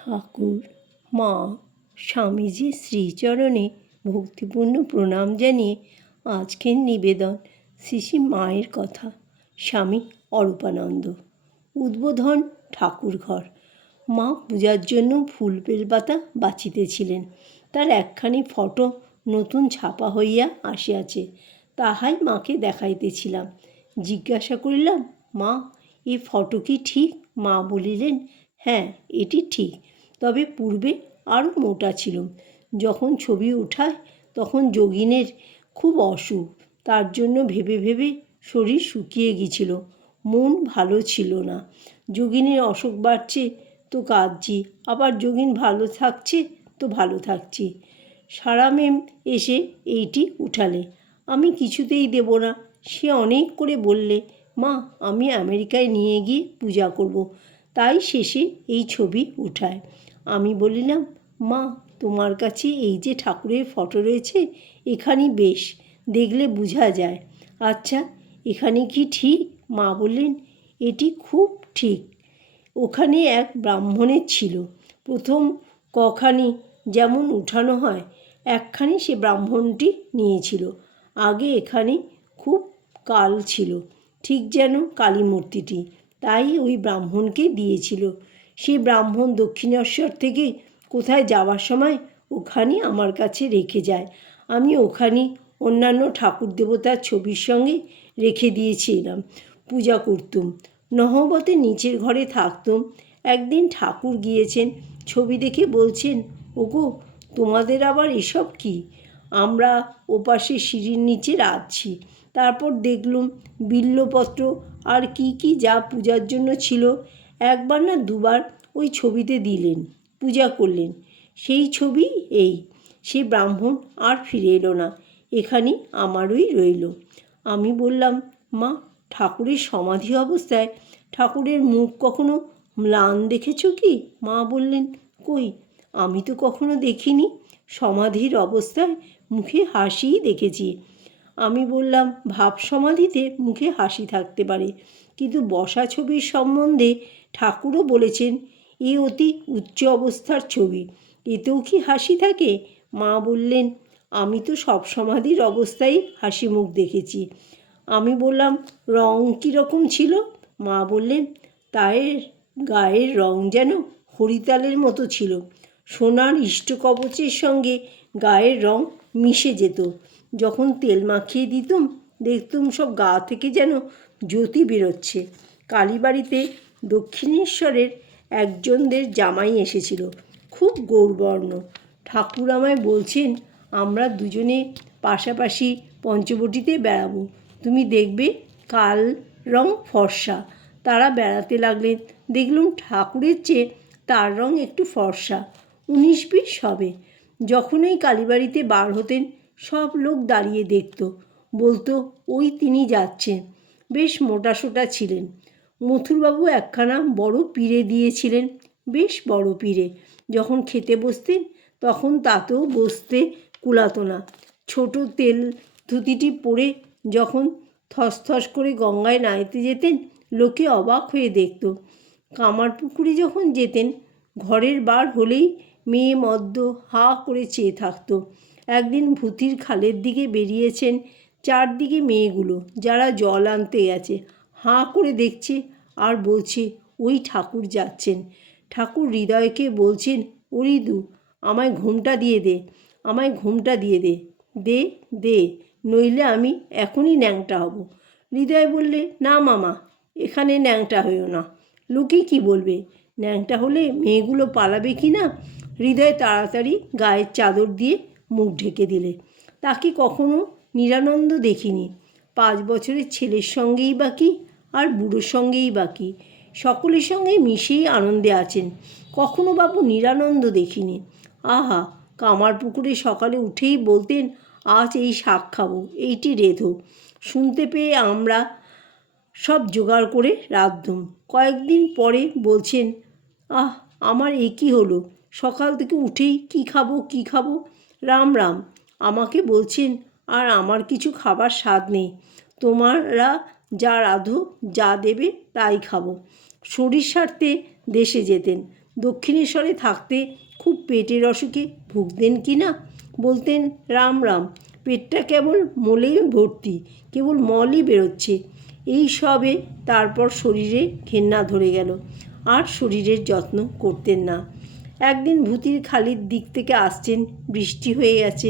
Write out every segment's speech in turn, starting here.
ঠাকুর, মা স্বামীজির শ্রীচরণে ভক্তিপূর্ণ প্রণাম জানিয়ে আজকের নিবেদন শ্রী মায়ের কথা, স্বামী অরূপানন্দ। উদ্বোধন ঠাকুরঘর মা পূজার জন্য ফুল বেলপাতা বাঁচিতেছিলেন। তার একখানি ফটো নতুন ছাপা হইয়া আসিয়াছে, তাহাই মাকে দেখাইতেছিলাম। জিজ্ঞাসা করিলাম, মা, এ ফটো কি ঠিক? মা বলিলেন হ্যাঁ এটি ঠিক। তবে পূর্বে আরও মোটা ছিলুম যখন ছবি উঠায়, তখন যোগিনের খুব অসুখ। তার জন্য ভেবে ভেবে শরীর শুকিয়ে গিয়েছিল। মন ভালো ছিল না। যোগিনীর অসুখ বাড়ছে, তো কাঁদছি। আবার যোগিন ভালো থাকছে, তো ভালো থাকছি। সারা মেম এসে এইটি উঠালে। আমি কিছুতেই দেব না। সে অনেক করে বললে, মা, আমি আমেরিকায় নিয়ে গিয়ে পূজা করব। তাই শেষে এই ছবি উঠায়। আমি বলিলাম, মা, তোমার কাছে এই যে ঠাকুরের ফটো রয়েছে এখানেই বেশ, দেখলে বোঝা যায়। আচ্ছা এখানে কি ঠিক? মা বললেন, এটি খুব ঠিক। ওখানে এক ব্রাহ্মণের ছিল। প্রথম কখানি যেমন উঠানো হয়, একখানি সে ব্রাহ্মণটি নিয়েছিল। আগে এখানে খুব কাল ছিল, ঠিক যেন কালী মূর্তিটি তাই ওই ব্রাহ্মণকে দিয়েছিল। সেই ব্রাহ্মণ দক্ষিণেশ্বর থেকে কোথায় যাওয়ার সময় ওখানে আমার কাছে রেখে যায়। আমি ওখানে অন্যান্য ঠাকুর দেবতার ছবির সঙ্গে রেখে দিয়েছিলাম। পূজা করতুম, নহবতে নিচের ঘরে থাকতুম। একদিন ঠাকুর গিয়েছেন, ছবি দেখে বলছেন, ওগো, তোমাদের আবার এসব কি? আমরা ওপাশে সিঁড়ির নিচে রাখছি তারপর দেখলুম বিল্লপত্র আর কি কি যা পূজার জন্য ছিল। একবার না দুবার ওই ছবিতে দিলেন, পূজা করলেন। সেই ছবি এই, সে ব্রাহ্মণ আর ফিরে এলো না, এখানে আমারই রইল। আমি বললাম, মা, ঠাকুরের সমাধি অবস্থায় ঠাকুরের মুখ কখনো ম্লান দেখেছ কি? মা বললেন, কই, আমি তো কখনো দেখিনি। সমাধির অবস্থায় মুখে হাসিই দেখেছি। আমি বললাম, ভাব সমাধিতে মুখে হাসি থাকতে পারে। কিন্তু বসা ছবির সম্বন্ধে ঠাকুরও বলেছেন, এ অতি উচ্চ অবস্থার ছবি। এতেও কি হাসি থাকে? মা বললেন, আমি তো সব সমাধির অবস্থায় হাসি মুখ দেখেছি। আমি বললাম, রং কীরকম ছিল? মা বললেন, তায়ের গায়ের রং যেন হরিতালের মতো ছিল। সোনার ইষ্টকবচের সঙ্গে গায়ের রং মিশে যেত। যখন তেল মাখিয়ে দিতুম, দেখতুম সব গা থেকে যেন জ্যোতি বেরোচ্ছে। কালীবাড়িতে দক্ষিণেশ্বরের একজনদের জামাই এসেছিল, খুব গৌরবর্ণ। ঠাকুর আমায় বলছেন, আমরা দুজনে পাশাপাশি পঞ্চবটিতে বেড়াবো। তুমি দেখবে কাল রং ফর্সা তারা বেড়াতে লাগলেন। দেখলুম ঠাকুরের চেয়ে তার রং একটু ফর্সা। উনিশ বিশ হবে। যখনই কালীবাড়িতে বার হতেন সব লোক দাঁড়িয়ে দেখত। বলতো, ওই তিনি যাচ্ছেন। বেশ মোটাসোটা ছিলেন। মথুরবাবু একখানা বড় পিড়ে দিয়েছিলেন, বেশ বড় পিড়ে। যখন খেতে বসতেন, তখন তাতেও বসতে কুলাতো না। ছোট তেল ধুতিটি পরে যখন থসথস করে গঙ্গায় নাইতে যেতেন, লোকে অবাক হয়ে দেখত। কামার পুকুরে যখন যেতেন, ঘরের বার হলেই মেয়ে মদ্য হা করে চেয়ে থাকতো। একদিন ভূতির খালের দিকে বেরিয়েছেন চারদিকে মেয়েগুলো, যারা জল আনতে গেছে। হাঁ করে দেখছে আর বলছে, ওই ঠাকুর যাচ্ছেন। ঠাকুর হৃদয়কে বলছেন ওরিদু আমায় ঘুমটা দিয়ে দে, আমায় ঘুমটা দিয়ে দে। দে দে, নইলে আমি এখনই ন্যাংটা হব। হৃদয় বললে, না মামা, এখানে ন্যাংটা হইও না। লোকে কি বলবে? ন্যাংটা হলে মেয়েগুলো পালাবে কি না? হৃদয় তাড়াতাড়ি গায়ের চাদর দিয়ে মুখ ঢেকে দিলে। তাকে কখনো নিরানন্দ দেখিনি। পাঁচ বছরের ছেলের সঙ্গেই বাকি আর বুড়োর সঙ্গেই বাকি সকলের সঙ্গে মিশেই আনন্দে আছেন। কখনো বাবু নিরানন্দ দেখিনি। আহা, কামার পুকুরে সকালে উঠেই বলতেন, আজ এই শাক খাব, এইটি রেধো। শুনতে পেয়ে আমরা সব জোগাড় করে রাঁধতুম। কয়েকদিন পরে বলছেন, আহ, আমার এ কী হলো? সকাল থেকে উঠেই কি খাব কি খাব? রাম রাম, আমাকে বলছেন, আর আমার কিছু খাবার স্বাদ নেই। তোমারা যা রাঁধো, যা দেবে, তাই খাব। শরীর স্বার্থে দেশে যেতেন। দক্ষিণেশ্বরে থাকতে খুব পেটের অসুখে ভুগতেন কি না? বলতেন, রাম রাম, পেটটা কেবল মলেই ভর্তি, কেবল মলই বেরোচ্ছে। এই সবে তারপর শরীরে ঘেন্না ধরে গেল। আর শরীরের যত্ন করতেন না। একদিন ভূতির খালির দিক থেকে আসছেন, বৃষ্টি হয়ে গেছে।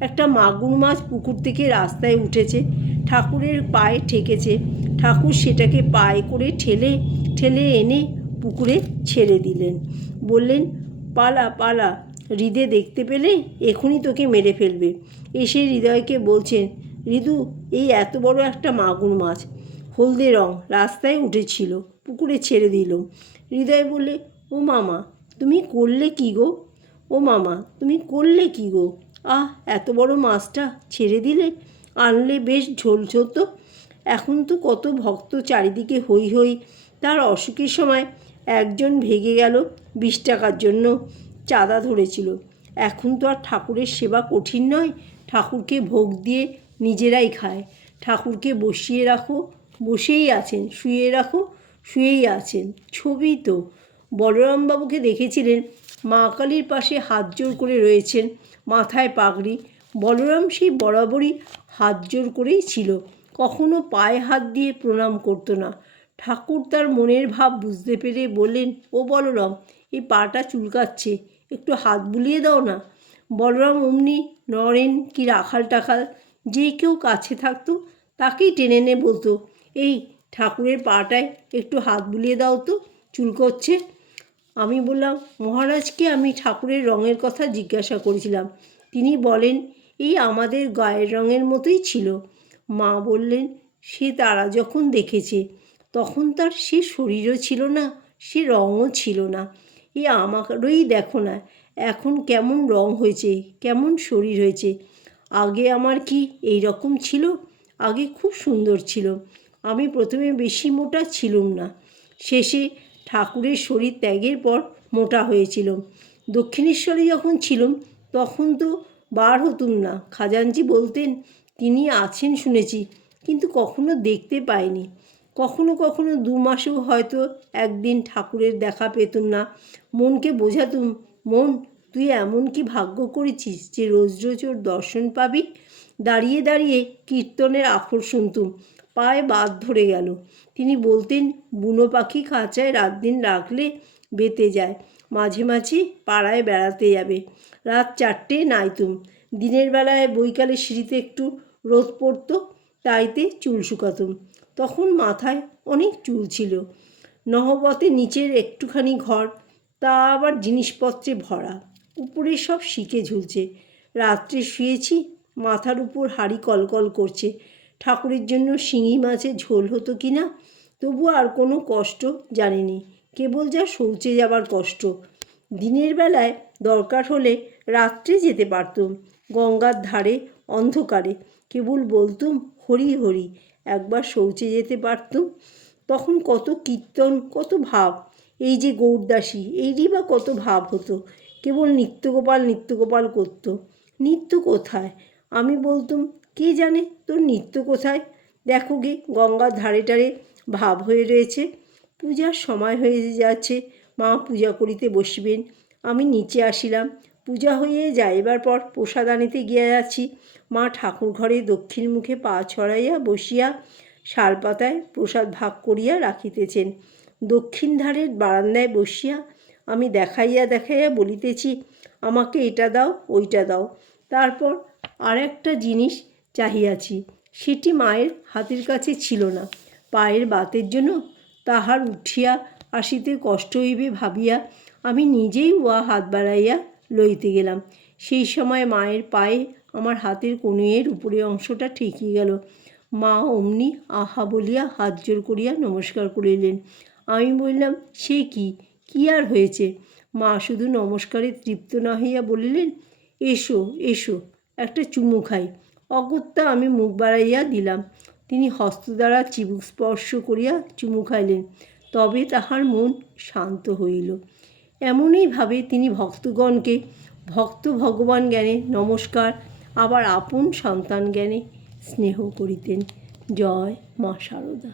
একটা মাগুর মাছ পুকুর থেকে রাস্তায় উঠেছে, ঠাকুরের পায়ে ঠেকেছে। ঠাকুর সেটাকে পায়ে করে ঠেলে ঠেলে এনে পুকুরে ছেড়ে দিলেন। বললেন, পালা পালা, হৃদে দেখতে পেলে এখনই তোকে মেরে ফেলবে। এসে হৃদয়কে বলছেন ঋদু এই এত বড় একটা মাগুর মাছ, হলদে রং, রাস্তায় উঠেছিল, পুকুরে ছেড়ে দিল। হৃদয় বলে ও মামা তুমি করলে কি গো? ও মামা, তুমি করলে কি গো? আহ, এত বড় মাছটা ছেড়ে দিলে? আনলে বেশ ঝোল তো এখন তো কত ভক্ত চারিদিকে হই হই তার অসুখের সময় একজন ভেগে গেল বিশ টাকার জন্য। চাঁদা ধরেছিল। এখন তো আর ঠাকুরের সেবা কঠিন নয়। ঠাকুরকে ভোগ দিয়ে নিজেরাই খায়। ঠাকুরকে বসিয়ে রাখো। বসেই আছেন, শুয়ে রাখো। শুয়েই আছেন। ছবি তো। বলরামবাবুকে দেখেছিলেন। মা কালীর পাশে হাত জোর করে রয়েছেন, মাথায় পাগড়ি। বলরাম সেই বরাবরই হাত জোর করেই ছিল। কখনো পায়ে হাত দিয়ে প্রণাম করতো না। ঠাকুর তার মনের ভাব বুঝতে পেরে বললেন, ও বলরাম, এই পাটা চুলকাচ্ছে, একটু হাত বুলিয়ে দাও না। বলরাম অমনি নরেন কি রাখাল টাখাল, যে কেউ কাছে থাকতো তাকেই টেনে এনে বলতো, এই ঠাকুরের পাটায় একটু হাত বুলিয়ে দাও তো, চুলকোচ্ছে। আমি বললাম, মহারাজকে আমি ঠাকুরের রঙের কথা জিজ্ঞাসা করেছিলাম। তিনি বলেন, এই আমাদের গায়ের রঙের মতোই ছিল। মা বললেন, সে তারা যখন দেখেছে, তখন তার সে শরীরও ছিল না, সে রঙও ছিল না। এ আমারই দেখো না, এখন কেমন রং হয়েছে, কেমন শরীর হয়েছে। আগে আমার কি এই রকম ছিল? আগে খুব সুন্দর ছিল। আমি প্রথমে বেশি মোটা ছিলুম না। শেষে ঠাকুরের শরীর ত্যাগের পর মোটা হয়েছিলাম দক্ষিণেশ্বরে যখন ছিলাম, তখন তো বার হতুম না। খাজানজি বলতেন, তিনি আছেন শুনেছি, কিন্তু কখনো দেখতে পাইনি। কখনো কখনো দু মাসেও হয়তো একদিন ঠাকুরের দেখা পেতুম না। মনকে বোঝাতুম, মন, তুই এমন কি ভাগ্য করেছিস যে রোজ রোজ ওর দর্শন পাবি? দাঁড়িয়ে দাঁড়িয়ে কীর্তনের আখর শুনতুম। পায়ে বাদ ধরে গেল। তিনি বলতেন, বুনো পাখি খাঁচায় রাত দিন রাখলে বেতে যায়। মাঝে মাঝে পাড়ায় বেড়াতে যাবে। রাত চারটে নাইতুম। দিনের বেলায় বৈকালে সিঁড়িতে একটু রোদ পড়তো, তাইতে চুল শুকাতুম। তখন মাথায় অনেক চুল ছিল। নহবতে নিচের একটুখানি ঘর, তা আবার জিনিসপত্রে ভরা। উপরে সব শিকে ঝুলছে। রাত্রে শুয়েছি, মাথার উপর হাড়ি কলকল করছে। ঠাকুরের জন্য শিঙি মাছের ঝোল হতো কি না? তবু আর কোনো কষ্ট জানিনি। কেবল যা শৌচে যাবার কষ্ট। দিনের বেলায় দরকার হলে রাত্রে যেতে পারতুম, গঙ্গার ধারে, অন্ধকারে। কেবল বলতুম, হরি হরি। একবার শৌচে যেতে পারতুম? তখন কত কীর্তন, কত ভাব। এই যে গৌরদাসী, এইরই বা কত ভাব হতো। কেবল নিত্যগোপাল নিত্যগোপাল করতো। নিত্য কোথায়? আমি বলতুম কে জানে তোর নিত্য কোথায়? দেখো গে, গঙ্গার ধারে টারে ভাব হয়ে রয়েছে। পূজার সময় হয়ে যাচ্ছে, মা পূজা করিতে বসিবেন। আমি নিচে আসিলাম। পূজা হয়ে যাইবার পর প্রসাদ আনিতে গিয়া যাচ্ছি মা ঠাকুর ঘরে দক্ষিণ মুখে পা ছড়াইয়া বসিয়া শালপাতায় প্রসাদ ভাগ করিয়া রাখিতেছেন। দক্ষিণ ধারের বারান্দায় বসিয়া আমি দেখাইয়া দেখাইয়া বলিতেছি, আমাকে এটা দাও, ওইটা দাও। তারপর আর একটা জিনিস চাহিয়াছি, সেটি মায়ের হাতের কাছে ছিল না। পায়ের বাতের জন্য তাহার উঠিয়া আসিতে কষ্ট হইবে ভাবিয়া আমি নিজেই উহা হাত বাড়াইয়া লইতে গেলাম। সেই সময় মায়ের পায়ে আমার হাতের কনুইয়ের উপরে অংশটা ঠেকিয়ে গেল। মা অমনি আহা বলিয়া হাত জোর করিয়া নমস্কার করিলেন। আমি বললাম, সে কি? কি আর হয়েছে? মা শুধু নমস্কারে তৃপ্ত না হইয়া বলিলেন, এসো এসো, একটা চুমু খাই। অগত্যা আমি মুখ বাড়াইয়া দিলাম। তিনি হস্ত দ্বারা চিবুক স্পর্শ করিয়া চুমু খাইলেন। তবে তাহার মন শান্ত হইল। এমনইভাবে তিনি ভক্তগণকে, ভক্ত ভগবান জ্ঞানে নমস্কার, আবার আপন সন্তান জ্ঞানে স্নেহ করিতেন। জয় মা শারদা